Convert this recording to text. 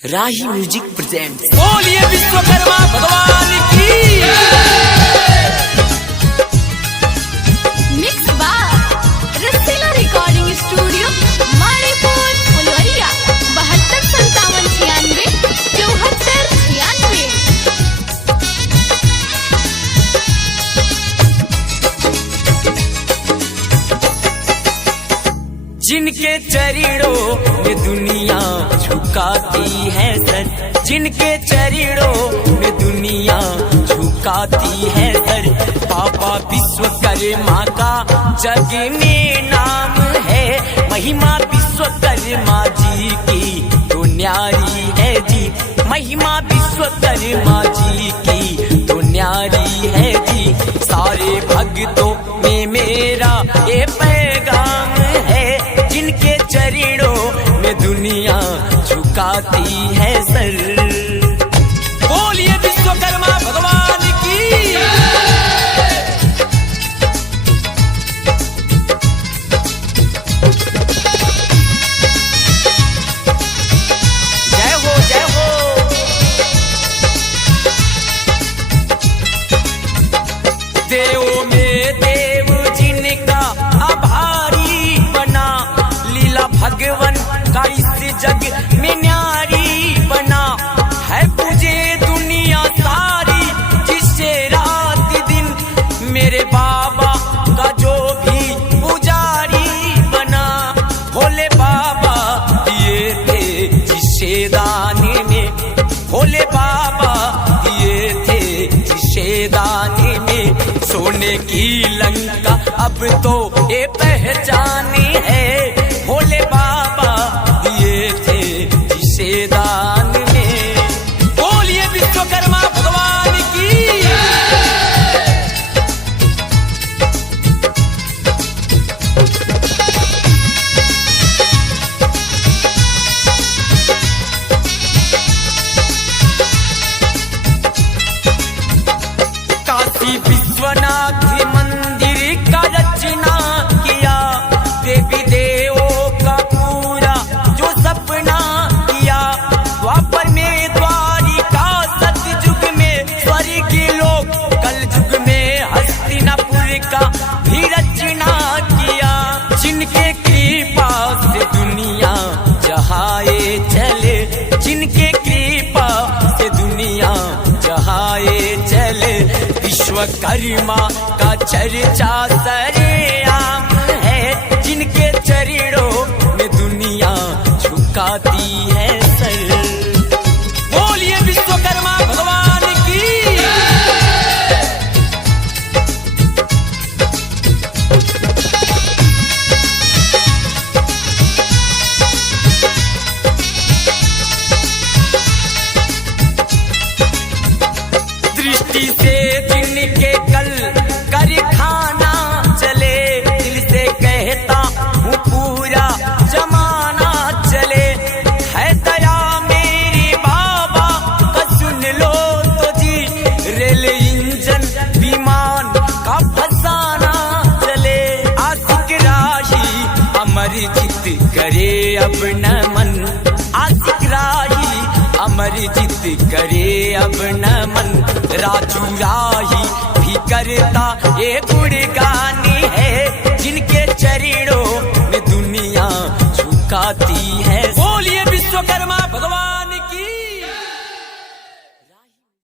राही music present. बोलिए विश्वकर्मा भगवान की। मिक्स बार रसीला रिकॉर्डिंग स्टूडियो मणिपुर फुलवरिया 72 57 96 74 96। जिनके चरणों में दुनिया झुकाती है सर, जिनके चरणों में दुनिया झुकाती है सर, बाबा विश्वकर्मा का जग में नाम है। महिमा विश्वकर्मा जी की तो न्यारी है जी, महिमा विश्वकर्मा जी की तो न्यारी है जी। सारे भक्तों में मेरा ये पैगाम है, जिनके चरणों में दुनिया झुकाती है सर। बोलिए विश्वकर्मा भगवान की। जय हो जय हो। देव में देव जिनका आभारी बना, लीला भगवान का इस जग में न्यारी बना है। पूजे दुनिया सारी जिससे रात दिन, मेरे बाबा का जो भी पुजारी बना। भोले बाबा दिए थे जिसे दाने में, भोले बाबा दिए थे जिसे दाने में। सोने की लंका अब तो ये पहचानी है, भोले बाबा दिए थे जिसे दान में। बोलिए विश्वकर्मा भगवान की। काशी विश्वनाथ मंदिर का रचना किया, देवी देवों का पूरा जो सपना किया। द्वापर में द्वारिका, सतयुग में स्वर्ग लोक, कल युग में हस्तिनापुर का भी रचना किया। जिनके कृपा से दुनिया जहाए चले, जिनके कृपा से दुनिया जहाए चले। विश्वकर्मा का चर्चा सरेआम है, जिनके चरणों में दुनिया झुकाती है सर। बोलिए विश्वकर्मा भगवान की। दृष्टि से जिनके कल कर खाना चले, दिल से कहता हूँ पूरा जमाना चले। है दया मेरी बाबा का सुन लो तो जी, रेल इंजन विमान का फसाना चले। आशिक राही अमर जित करे अब नमन, आशिक राही अमर जित करे अब नमन। राजू राही भी करता ये गुणगानी है, जिनके चरणों में दुनिया झुकाती है। बोलिए विश्वकर्मा भगवान।